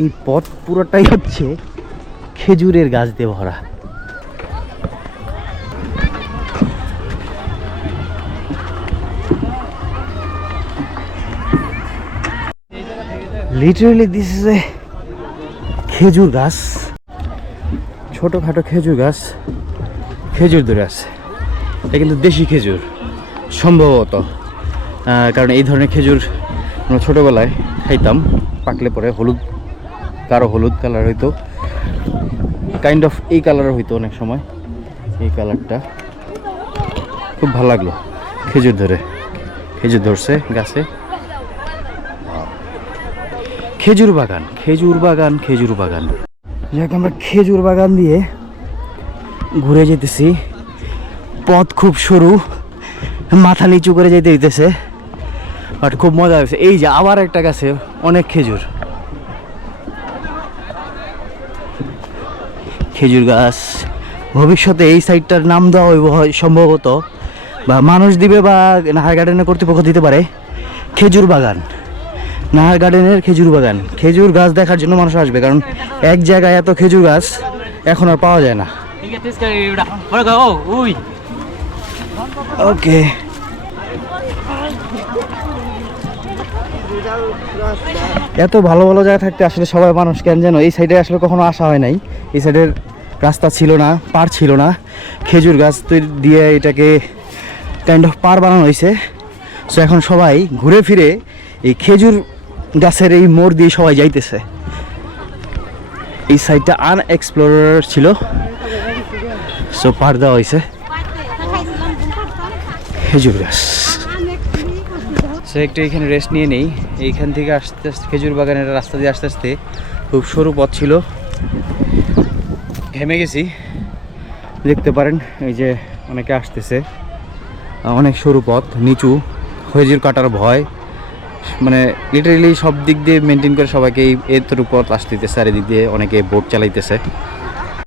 এই পথ পুরোটাই হচ্ছে খেজুরের গাছ দিয়ে ভরা। লিটারালি দিস ইজ এ খেজুর গাছ, ছোটোখাটো খেজুর গাছ, খেজুর ধরে আছে। এটা কিন্তু দেশি খেজুর সম্ভবত, কারণ এই ধরনের খেজুর আমরা ছোটোবেলায় খাইতাম, পাকলে পরে হলুদ, কারো হলুদ কালার হইতো, কাইন্ড অফ এই কালার হইতো অনেক সময়। এই কালারটা খুব ভালো লাগলো। খেজুর ধরছে গাছে। খেজুর বাগান, খেজুর বাগান, খেজুর বাগান। যাক, আমরা খেজুর বাগান দিয়ে ঘুরে যেতেছি। পথ খুব সরু, মাথা নিচু করে যেতে হইতেছে, বাট খুব মজা হয়েছে। এই যে আবার একটা গাছে অনেক খেজুর, খেজুর গাছ। ভবিষ্যতে এই সাইডটার নাম দেওয়া হইব সম্ভবত, বা মানুষ দিবে বা নাহার গার্ডেনের কর্তৃপক্ষ দিতে পারে, খেজুর বাগান। নাহার গার্ডেনের খেজুর বাগান। খেজুর গাছ দেখার জন্য মানুষ আসবে, কারণ এক জায়গায় এত খেজুর গাছ এখন আর পাওয়া যায় না। ওকে, এত ভালো ভালো জায়গা থাকতে আসলে সবাই মানুষ কেন যেন এই সাইডে আসলে কখনো আসা হয় নাই। এই সাইডের রাস্তা ছিল না, পার ছিল না, খেজুর গাছ দিয়ে এটাকে কাইন্ড অফ পার বানানো হয়েছে। সো এখন সবাই ঘুরে ফিরে এই খেজুর গাছের এই মোড় দিয়ে সবাই যাইতেছে। এই সাইডটা আনএক্সপ্লোর ছিল, সো পার দেওয়া হয়েছে খেজুর গাছ। সো একটু এখানে রেস্ট নিয়ে নেই। এইখান থেকে আস্তে আস্তে খেজুর বাগানের রাস্তা দিয়ে আস্তে আস্তে খুব সরু পথ ছিল, ঘেমে গেছি। দেখতে পারেন এই যে অনেকে আসতেছে, অনেক সরু পথ, নিচু, খেজুর কাটার ভয়, মানে লিটারেলি সব দিক দিয়ে মেনটেন করে সবাইকে এই এতটুকু পথ আসতেছে। চারিদিক দিয়ে অনেকে বোট চালাইতেছে।